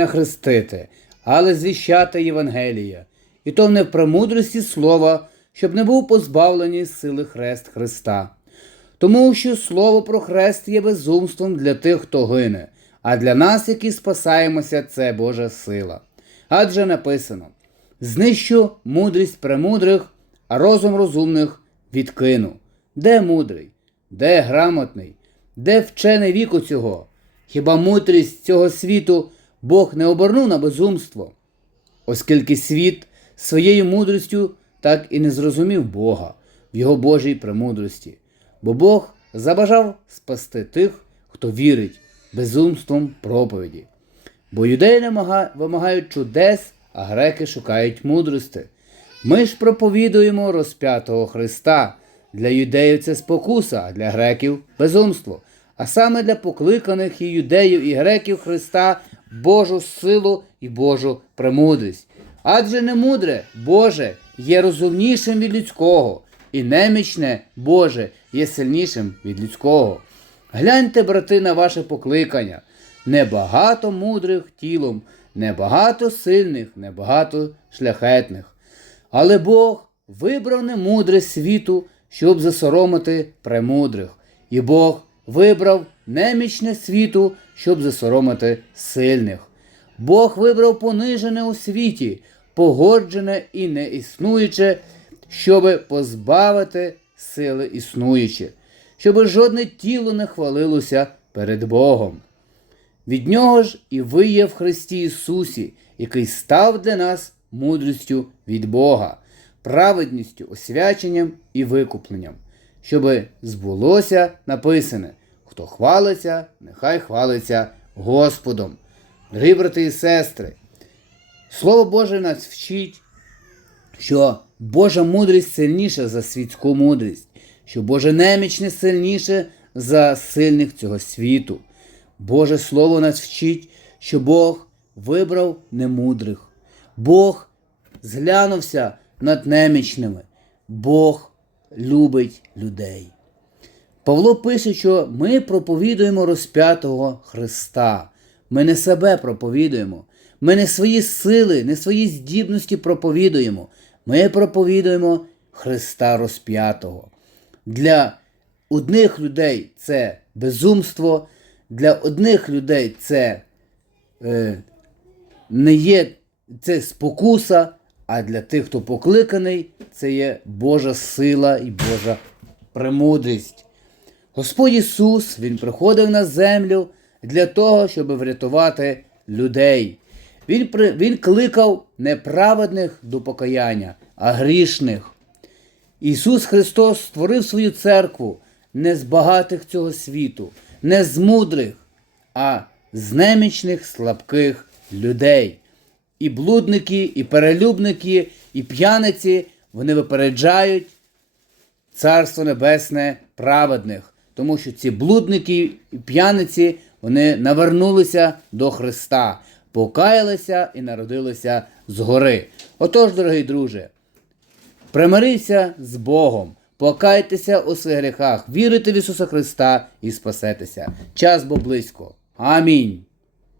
не хрестити, але звіщати Євангелія, і то не в премудрості слова, щоб не був позбавлений сили хрест Христа. Тому що слово про хрест є безумством для тих, хто гине, а для нас, які спасаємося, це Божа сила. Адже написано: знищу мудрість премудрих, а розум розумних відкину. Де мудрий? Де грамотний? Де вчений віку цього? Хіба мудрість цього світу Бог не обернув на безумство? Оскільки світ своєю мудрістю так і не зрозумів Бога в його Божій премудрості, бо Бог забажав спасти тих, хто вірить безумством проповіді. Бо юдеї вимагають чудес, а греки шукають мудрости. Ми ж проповідуємо розп'ятого Христа. Для юдеїв це спокуса, а для греків безумство. А саме для покликаних і юдеїв, і греків Христа Божу силу і Божу премудрість. Адже не мудре Боже є розумнішим від людського, і немічне Боже є сильнішим від людського. Гляньте, брати, на ваше покликання. Небагато мудрих тілом, небагато сильних, небагато шляхетних. Але Бог вибрав немудре світу, щоб засоромити премудрих, і Бог вибрав немічне світу, щоб засоромити сильних. Бог вибрав понижене у світі, погоджене і неіснуюче, щоб позбавити сили існуючі, щоб жодне тіло не хвалилося перед Богом. Від нього ж і ви є в Христі Ісусі, який став для нас мудрістю від Бога, праведністю, освяченням і викупленням, щоби збулося написане: хто хвалиться, нехай хвалиться Господом. Дорогі брати і сестри, Слово Боже нас вчить, що Божа мудрість сильніша за світську мудрість, що Боже немічне сильніше за сильних цього світу. Боже Слово нас вчить, що Бог вибрав немудрих. Бог зглянувся над немічними. Бог любить людей. Павло пише, що ми проповідуємо розп'ятого Христа. Ми не себе проповідуємо. Ми не свої сили, не свої здібності проповідуємо. Ми проповідуємо Христа розп'ятого. Для одних людей це безумство, для одних людей це е, не є це спокуса, а для тих, хто покликаний, це є Божа сила і Божа премудрість. Господь Ісус, Він приходив на землю для того, щоб врятувати людей. Він, при- він кликав не праведних до покаяння, а грішних. Ісус Христос створив свою церкву не з багатих цього світу, не з мудрих, а з немічних слабких людей. І блудники, і перелюбники, і п'яниці вони випереджають Царство Небесне праведних, тому що ці блудники і п'яниці вони навернулися до Христа, покаялися і народилися згори. Отож, дорогий друже, примирися з Богом, покайтеся у своїх гріхах, віруйте в Ісуса Христа і спасетеся. Час бо близько. Амінь.